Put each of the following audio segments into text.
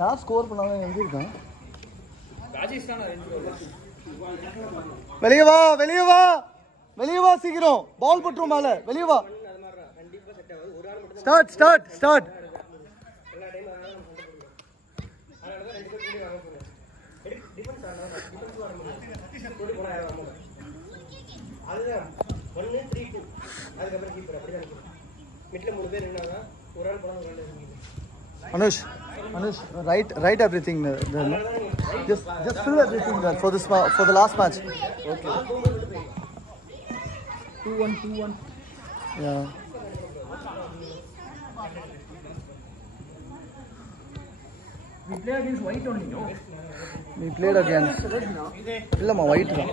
யார் ஸ்கோர் பண்ணாங்க எங்க இருக்கான் வெளியே வா வெளியே வா வெளியே வா சீக்கிரம் பால் பட்டுரும் மேல வெளியே வா start start start Anush, write everything there, no? Just fill everything there for the last match. Okay. 2-1. Yeah. We play against white only, no? We played against. Illama white da.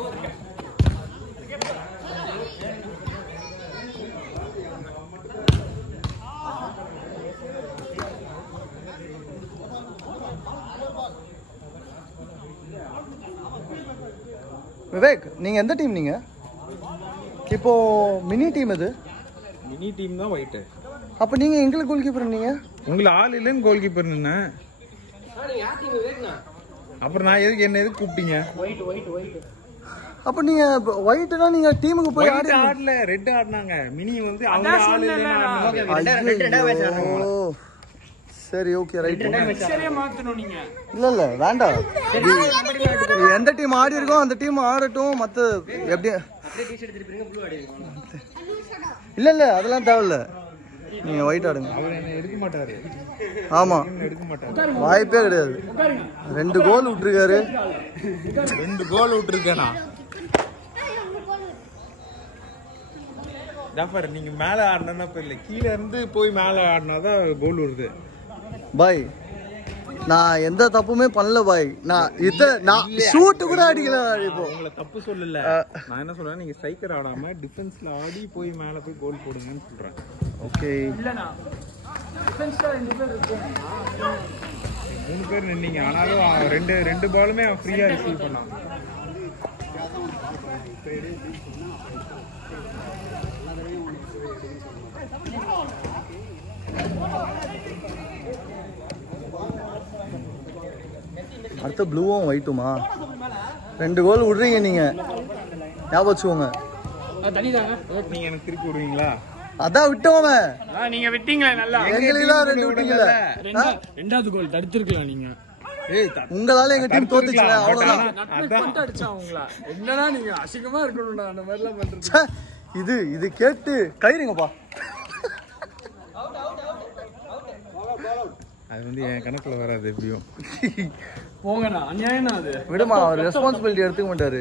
Vivek நீங்க எந்த டீம் நீங்க இப்போ mini team இது mini team தான் white அப்ப நீங்க எங்க goal keeper நீங்க உங்களுக்கு ஆள் இல்லன்னு கோல் கீப்பர் நின்ன அப்புறம் நான் எதுக்கு கூப்பிட்டீங்க ஒயிட் அப்ப நீங்க ஒயிட்னா நீங்க டீமுக்கு போய் ஆடல ரெட் ஆடுனாங்க மினி வந்து அவங்க ஆள் இல்லன்னு சரி ஓகே ரைட் சரியா மாத்தணும் நீங்க இல்ல வேண்டாம் எந்த டீம் ஆடி இருக்கோ அந்த டீம் ஆடட்டும் மத்த எப்படி இல்ல அதெல்லாம் தேவையில்ல நீங்க ஒயிட் ஆடுங்க அவர் என்ன எடுக்க மாட்டாரு ஆமா எடுக்க மாட்டாரு வாய்ப்பே கிடையாது 2 கோல் விட்டுருக்காரு 2 கோல் விட்டுருக்கேனா டஃபர் நீங்க மேல ஆடணும்னா இல்ல கீழ இருந்து போய் மேல ஆடினாதான் கோல் வருது பாய் நான் எந்த தப்புமே பண்ணல பாய் நான் ஷூட் கூட அடிக்கல இப்போ உங்களை தப்பு சொல்லல நான் என்ன சொல்றேன் நீங்க ஸ்ட்ரைக்கர் ஆடாம டிஃபென்ஸ்ல ஆடி போய் மேல போய் கோல் போடுங்கன்னு சொல்றேன் ஓகே இல்லனா டிஃபென்ஸ்ல 2 பேர் இருக்காங்க 3 பேர் நின்னீங்க ஆனாலும் ரெண்டு பாலுமே ஃப்ரீயா ரிசீவ் பண்ணாங்க அடுத்த ப்ளூவும் ஒயிட்டுமா 2 கோல் விடுறீங்க நீங்க ஞாபகம் வச்சுக்கோங்க நீங்க எனக்கு திருப்பி விடுவீங்களா அதான் விட்டோமே நீங்க விட்டீங்களா நல்லா எங்களுக்கு தான் 2 விட்டீங்கல ரெண்டாவது கோல் தடுத்திருக்கலாம் நீங்க உங்களால எங்க டீம் தோத்துச்சுல அவ்வளவுதான் நட்பு அடிச்சாங்களா என்னடா நீங்க அசிங்கமா இருக்கணும்டா அந்த மாதிரி எல்லாம் பண்றது இது கேட்டு கயிறுங்கப்பா அது வந்து என் கணக்குல வராது எப்படியும் போங்கண்ணா அநியாயம்னா அது விடுமா அவர் ரெஸ்பான்சிபிலிட்டி எடுத்துக்க மாட்டாரு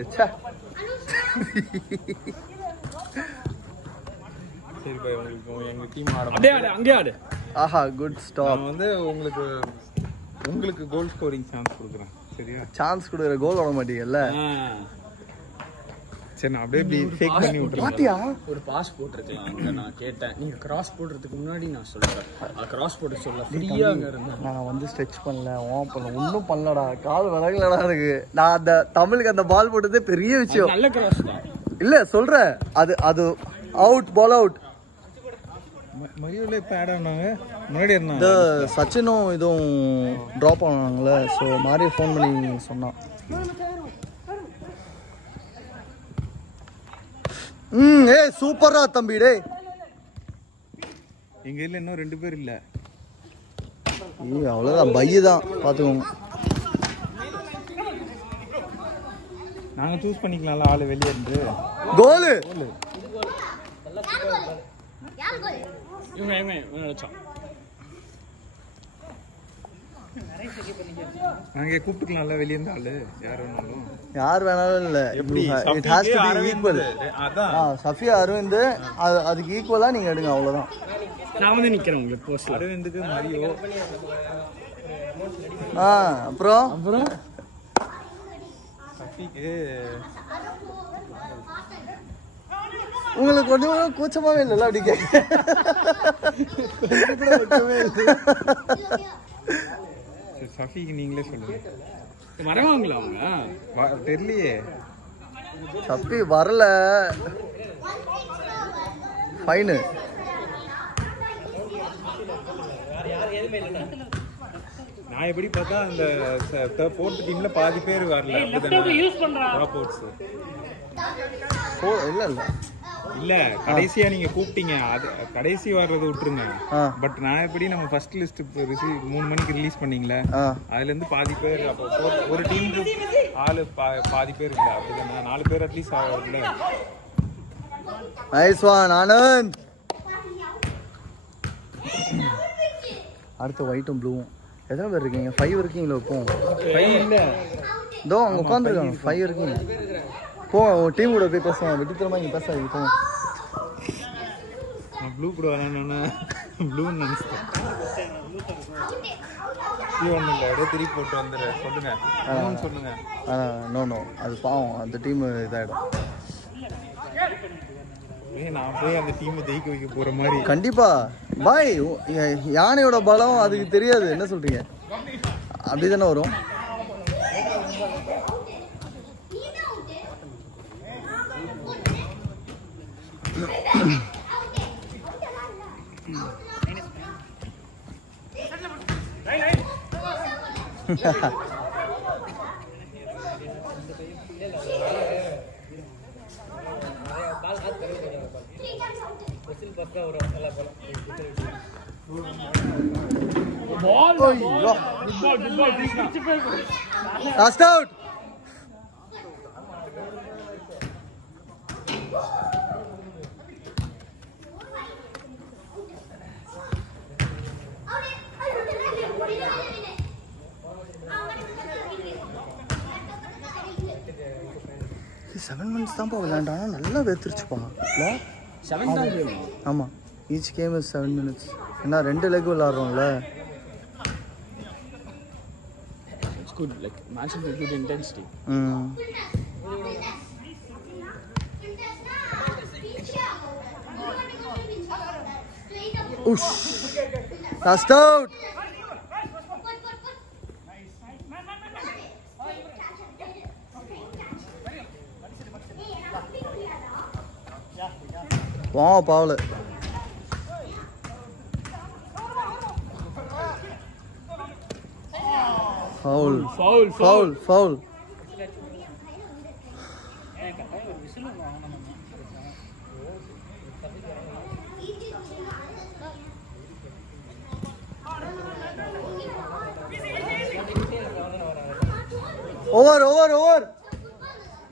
சரி பாய் உங்களுக்கு எங்க டீம் ஆட அப்படியே ஆடு அங்கே ஆடு ஆஹா குட் ஸ்டாப் நான் வந்து உங்களுக்கு கோல் ஸ்கோரிங் சான்ஸ் கொடுக்குறேன் சரியா சான்ஸ் கொடுக்குற கோல் விட மாட்டீங்கல்ல சரி நான் அப்படியே ஃபேக் பண்ணி விட்டுறேன் பாத்தியா ஒரு பாஸ் போட்டுருக்கலாம் அங்க நான் கேட்டேன் நீங்க கிராஸ் போடுறதுக்கு முன்னாடி நான் சொல்றேன் கிராஸ் போட்டு சொல்ல ஃப்ரீயா அங்க இருந்தேன் நான் வந்து ஸ்ட்ரெச் பண்ணல ஓம் பண்ணல ஒன்றும் பண்ணலடா கால் விலகலடா எனக்கு நான் அந்த தமிழுக்கு அந்த பால் போட்டதே பெரிய விஷயம் நல்ல கிராஸ் தான் இல்ல சொல்றேன் அது அவுட் பால் அவுட் மரியோல இப்ப ஆட் ஆனாங்க முன்னாடி இருந்தாங்க இந்த சச்சினும் இதுவும் டிராப் ஆனாங்களே ஸோ மாரியோ ஃபோன் பண்ணி சொன்னான் ஏய் சூப்பரா தம்பி டே எங்க இல்ல இன்னும் 2 பேர் இல்ல அவ்வளவுதான் பைய தான் பாத்துக்கோங்க நாங்க சூஸ் பண்ணிக்கலாம்ல ஆளு வெளிய இருந்து கோல் இவங்க நினைச்சா நாங்க கூப்பிட்டுக்கலாம்ல வெளிய இருந்து ஆளு யார் வேணாலும் இல்ல எப்படி it has to be equal அதான் சஃபியா அரவிந்த் அதுக்கு ஈக்குவலா நீங்க எடுங்க அவ்வளவுதான் நான் வந்து நிக்கிறேன் உங்களுக்கு போஸ்ட்ல அரவிந்துக்கு மரியோ அப்புறம் சஃபிக்கு உங்களுக்கு ஒன்றும் கூச்சமாவே இல்லைல்ல அப்படி சஃபிக்கு நீங்களே சொல்லுங்க வரவாங்களா அவங்க தெரியலையே சஃபி வரல ஃபைனு நான் எப்படி பார்த்தா அந்த ஃபோர்த் டீம்ல பாதி பேர் வரல. ட்ராப் அவுட்ஸ் இல்ல இல்ல இல்ல கடைசியா நீங்க கூப்பிட்டீங்க, அது கடைசி வர்றது விட்டுருங்க. பட் நான் எப்படி நம்ம ஃபர்ஸ்ட் லிஸ்ட் 3 மணிக்கு ரிலீஸ் பண்ணீங்களே, அதுல இருந்து பாதி பேர் அப்போ ஒரு டீமுக்கு ஆளு பாதி பேர் இல்ல, அப்படிதானே? 4 பேர் அட்லீஸ்ட் ஆகல. Nice one Anand. அடுத்து ஒயிட்டும் ப்ளூவும். எத்தனை பேர் இருக்கீங்க? 5 இருக்கீங்களா? இப்போ 5 இல்ல, இதோ அங்கே உட்காந்துருக்காங்க. 5 இருக்கீங்க. போ டீம் கூட போய் பேசுவோம். வெட்டித்தரமா இங்கே பேசாதீங்க. போ. நான் ப்ளூ கூட வேணான்னு ப்ளூன்னு நினைச்சிட்டேன். ஒன்றும் இல்லை, அப்படியே திருப்பி போட்டு வந்துடுறேன். சொல்லுங்க சொல்லுங்க. நோ அது பாவம், அந்த டீம் இதாகிடும். நான் போய் அந்த டீமை ஜெயிக்க வைக்க போற மாதிரி. கண்டிப்பா பாய். யானையோட பலம் அதுக்கு தெரியாது. என்ன சொல்றீங்க? அப்படிதானே வரும். Last out. Seven minutes தான் விளையாண்டானா நல்லா வெத்துருச்சுப்பாங்க. 7 தான் கேம். ஆமாம், ஈச் கேம் இஸ் 7 minutes. ஏன்னா 2 leg விளாட்றோம்ல. It's good, like match with good intensity. Ush. Last out. Wow, Paul. Foul. Over.